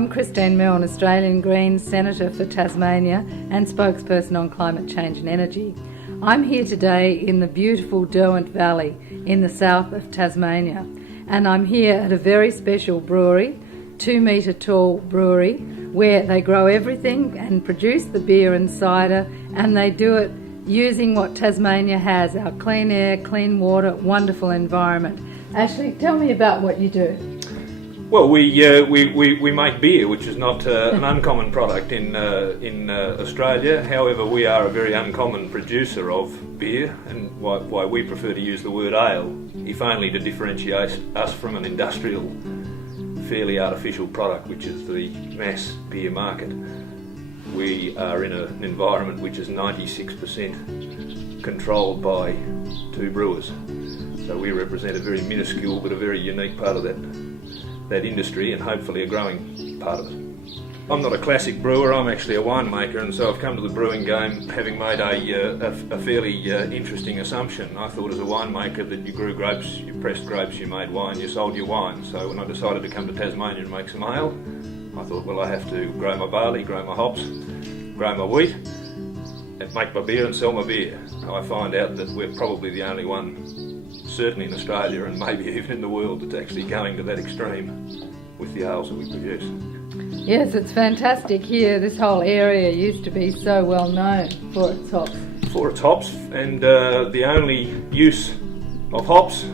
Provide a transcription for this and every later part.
I'm Christine Milne, Australian Greens Senator for Tasmania and spokesperson on climate change and energy. I'm here today in the beautiful Derwent Valley in the south of Tasmania, and I'm here at a very special brewery, 2 metre tall brewery, where they grow everything and produce the beer and cider, and they do it using what Tasmania has, our clean air, clean water, wonderful environment. Ashley, tell me about what you do. Well, we make beer, which is not an uncommon product in Australia. However, we are a very uncommon producer of beer, and why we prefer to use the word ale, if only to differentiate us from an industrial, fairly artificial product, which is the mass beer market. We are in an environment which is 96% controlled by 2 brewers. So we represent a very minuscule but a very unique part of that industry, and hopefully a growing part of it. I'm not a classic brewer, I'm actually a winemaker, and so I've come to the brewing game having made a fairly interesting assumption. I thought as a winemaker that you grew grapes, you pressed grapes, you made wine, you sold your wine. So when I decided to come to Tasmania and make some ale, I thought, well, I have to grow my barley, grow my hops, grow my wheat, and make my beer and sell my beer. I find out that we're probably the only one, certainly in Australia and maybe even in the world, that's actually going to that extreme with the ales that we produce. Yes, it's fantastic here. This whole area used to be so well known for its hops. For its hops, and the only use of hops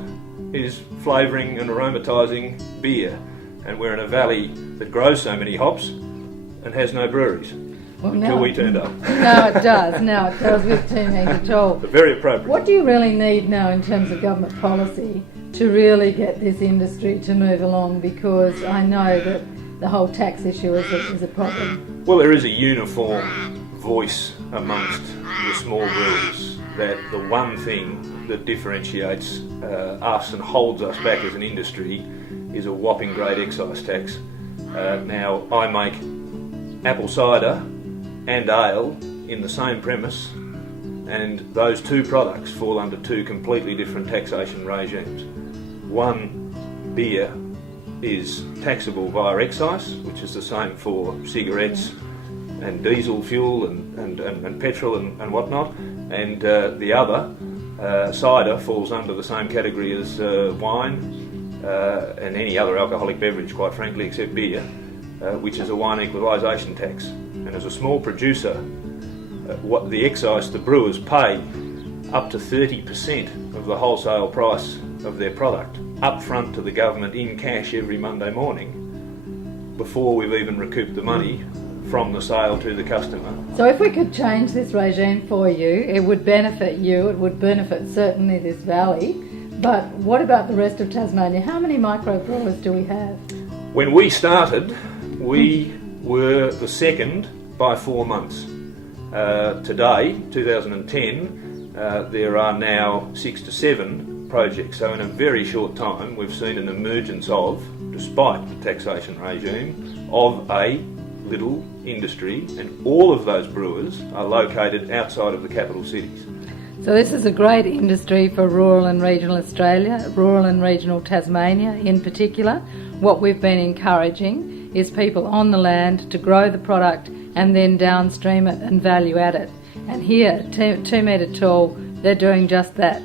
is flavouring and aromatising beer. And we're in a valley that grows so many hops and has no breweries. Well, until we turned up. Now it does with 2 metre tall. But very appropriate. What do you really need now in terms of government policy to really get this industry to move along? Because I know that the whole tax issue is a problem. Well, there is a uniform voice amongst the small brewers that the one thing that differentiates us and holds us back as an industry is a whopping great excise tax. Now, I make apple cider and ale in the same premise, and those 2 products fall under 2 completely different taxation regimes. One, beer, is taxable via excise, which is the same for cigarettes and diesel fuel and petrol and whatnot, and the other, cider, falls under the same category as wine and any other alcoholic beverage, quite frankly, except beer, which is a wine equalisation tax. And as a small producer, what the excise the brewers pay up to 30% of the wholesale price of their product up front to the government in cash every Monday morning before we've even recouped the money from the sale to the customer. So if we could change this regime for you, it would benefit you, it would benefit certainly this valley, but what about the rest of Tasmania? How many microbrewers do we have? When we started, we were the second by 4 months. Today, 2010, there are now 6 to 7 projects. So in a very short time, we've seen an emergence of, despite the taxation regime, of a little industry, and all of those brewers are located outside of the capital cities. So this is a great industry for rural and regional Australia, rural and regional Tasmania in particular. What we've been encouraging is people on the land to grow the product and then downstream it and value add it. And here, 2 metre tall, they're doing just that.